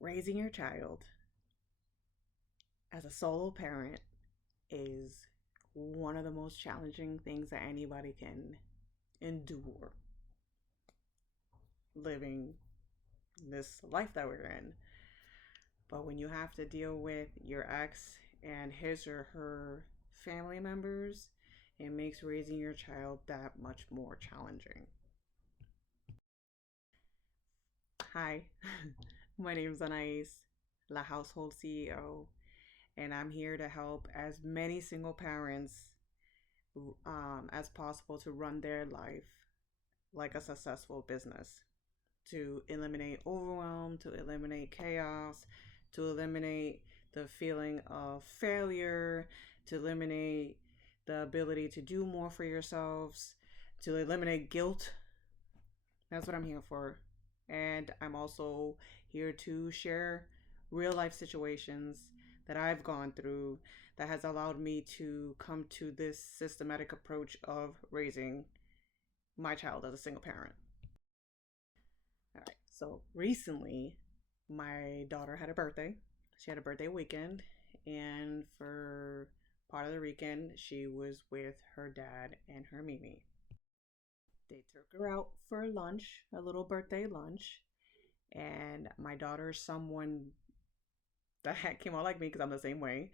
Raising your child as a solo parent is one of the most challenging things that anybody can endure living this life that we're in. But when you have to deal with your ex and his or her family members, it makes raising your child that much more challenging. Hi, my name is Anais, La Household CEO, and I'm here to help as many single parents as possible to run their life like a successful business, to eliminate overwhelm, to eliminate chaos, to eliminate the feeling of failure, to eliminate the ability to do more for yourselves, to eliminate guilt. That's what I'm here for. And I'm also here to share real life situations that I've gone through that has allowed me to come to this systematic approach of raising my child as a single parent. All right. So recently, my daughter had a birthday. She had a birthday weekend, and for part of the weekend, she was with her dad and her Mimi. They took her out for lunch, a little birthday lunch, and my daughter's someone that came out like me because I'm the same way.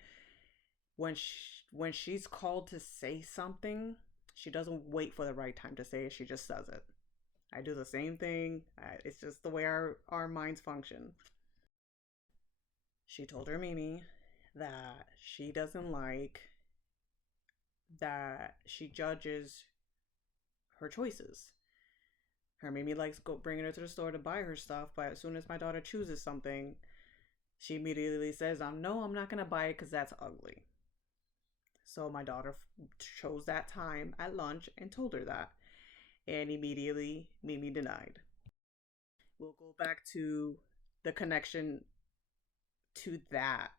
When she's called to say something, she doesn't wait for the right time to say it. She just says it. I do the same thing. It's just the way our minds function. She told her Mimi that she doesn't like that she judges her choices. Her Mimi likes go bringing her to the store to buy her stuff, but as soon as my daughter chooses something, she immediately says, "No, I'm not gonna buy it because that's ugly." So my daughter chose that time at lunch and told her that, and immediately Mimi denied. We'll go back to the connection to that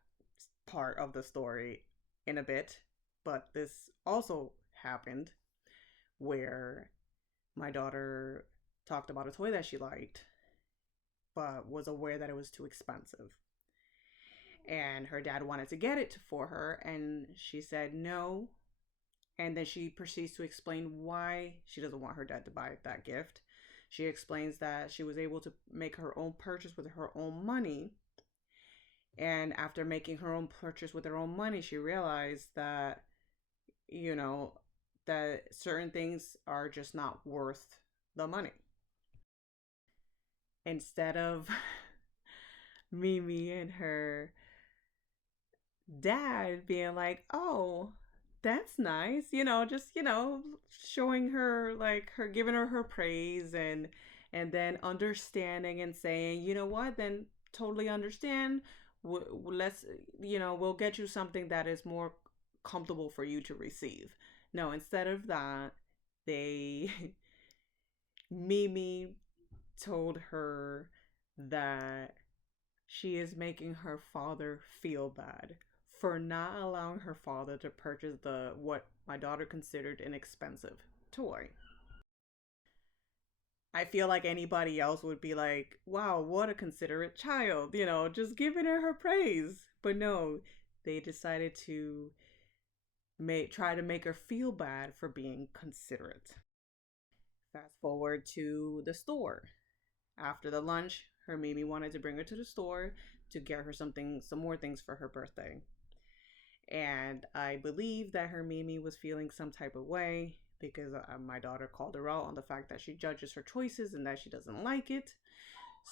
part of the story in a bit, but this also happened where my daughter talked about a toy that she liked, but was aware that it was too expensive. And her dad wanted to get it for her, and she said no. And then she proceeds to explain why she doesn't want her dad to buy that gift. She explains that she was able to make her own purchase with her own money. And after making her own purchase with her own money, she realized that, you know, that certain things are just not worth the money. Instead of Mimi and her dad being like, "Oh, that's nice," just showing her, like, her giving her praise, and then understanding and saying, "You know what, then totally understand. Let's, we'll get you something that is more comfortable for you to receive." No, instead of that, they Mimi told her that she is making her father feel bad for not allowing her father to purchase the what my daughter considered an expensive toy. I feel like anybody else would be like, "Wow, what a considerate child," just giving her praise. But no, they decided to try to make her feel bad for being considerate. Fast forward to the store. After the lunch, her Mimi wanted to bring her to the store to get her some more things for her birthday. And I believe that her Mimi was feeling some type of way because my daughter called her out on the fact that she judges her choices and that she doesn't like it.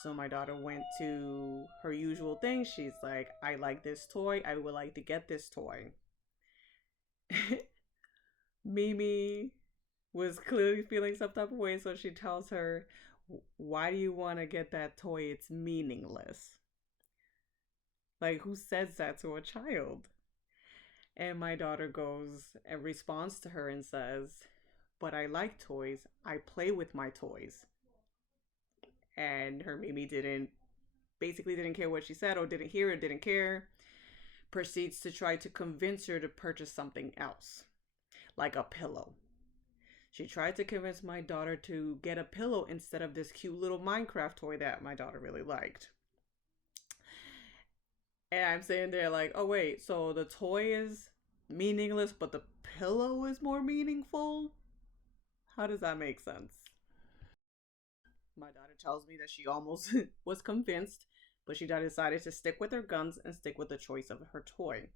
So my daughter went to her usual thing. She's like, "I like this toy. I would like to get this toy." Mimi was clearly feeling some type of way, so she tells her, "Why do you want to get that toy? It's meaningless." Like, who says that to a child? And my daughter goes and responds to her and says, "But I like toys. I play with my toys." And her Mimi basically didn't care what she said, or didn't hear or didn't care. Proceeds to try to convince her to purchase something else, like a pillow. She tried to convince my daughter to get a pillow instead of this cute little Minecraft toy that my daughter really liked. And I'm sitting there like, oh wait, so the toy is meaningless, but the pillow is more meaningful? How does that make sense? My daughter tells me that she almost was convinced, but she decided to stick with her guns and stick with the choice of her toy.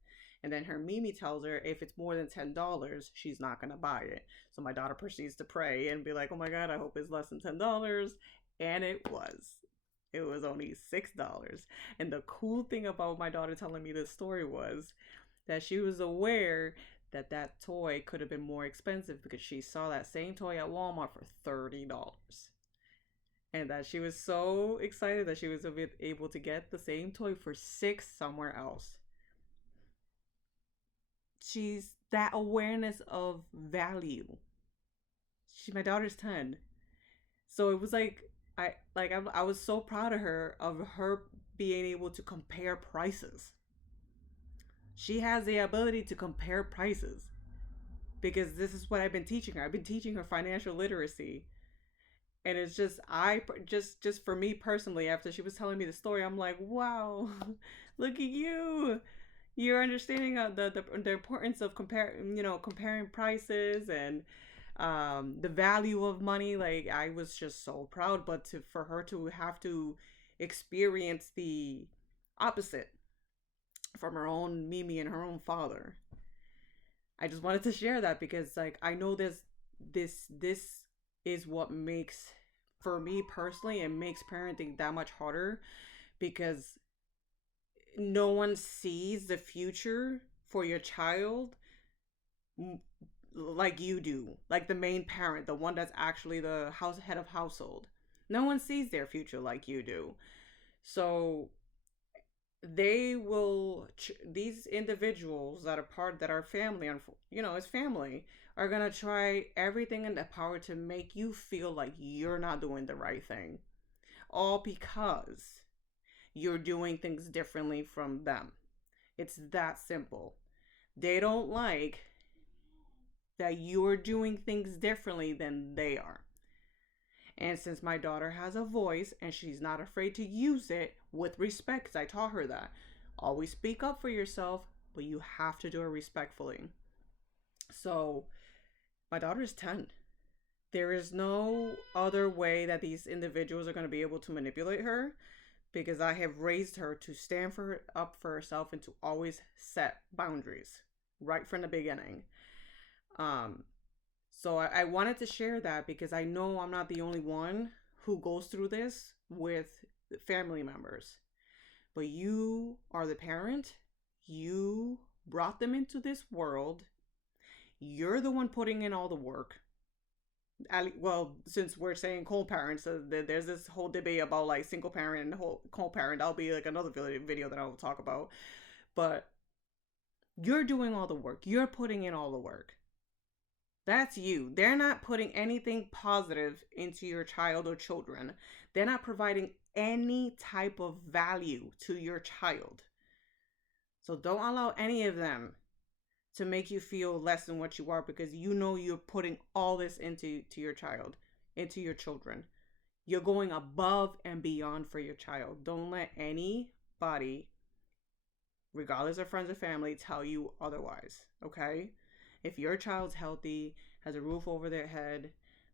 And then her Mimi tells her if it's more than $10, she's not gonna buy it. So my daughter proceeds to pray and be like, "Oh my God, I hope it's less than $10." And it was. It was only $6. And the cool thing about my daughter telling me this story was that she was aware that that toy could have been more expensive because she saw that same toy at Walmart for $30, and that she was so excited that she was able to get the same toy for six somewhere else. She's that awareness of value. My daughter's 10, so it was like I was so proud of her being able to compare prices. She has the ability to compare prices because this is what I've been teaching her. I've been teaching her financial literacy, and it's just just for me personally, after she was telling me the story, I'm like, wow, look at you, you're understanding the importance of comparing prices and the value of money. Like, I was just so proud, but for her to have to experience the opposite from her own Mimi and her own father, I just wanted to share that because, like, I know this is what makes, for me personally, it makes parenting that much harder because no one sees the future for your child like you do, like the main parent, the one that's actually the head of household. No one sees their future like you do. So they will these individuals that are that are family, it's family, are going to try everything in their power to make you feel like you're not doing the right thing, all because you're doing things differently from them. It's that simple. They don't like that you're doing things differently than they are. And since my daughter has a voice and she's not afraid to use it with respect, because I taught her that, always speak up for yourself, but you have to do it respectfully. So my daughter is 10. There is no other way that these individuals are going to be able to manipulate her, because I have raised her to stand up for herself and to always set boundaries right from the beginning. Um, so I wanted to share that because I know I'm not the only one who goes through this with family members. But you are the parent. You brought them into this world. You're the one putting in all the work. Well, since we're saying co-parents, there's this whole debate about like single parent and whole co-parent. That'll be like another video that I will talk about. But you're doing all the work. You're putting in all the work. That's you. They're not putting anything positive into your child or children. They're not providing any type of value to your child. So don't allow any of them to make you feel less than what you are, because you know you're putting all this into your child, into your children. You're going above and beyond for your child. Don't let anybody, regardless of friends or family, tell you otherwise, okay? If your child's healthy, has a roof over their head,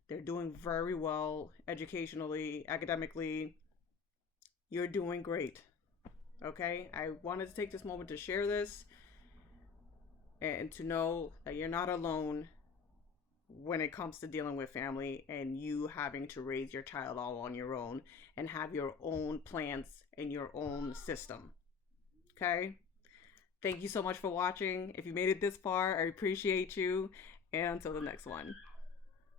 they're doing very well educationally, academically, you're doing great, okay? I wanted to take this moment to share this and to know that you're not alone when it comes to dealing with family and you having to raise your child all on your own and have your own plans and your own system, okay? Thank you so much for watching. If you made it this far, I appreciate you. And until the next one.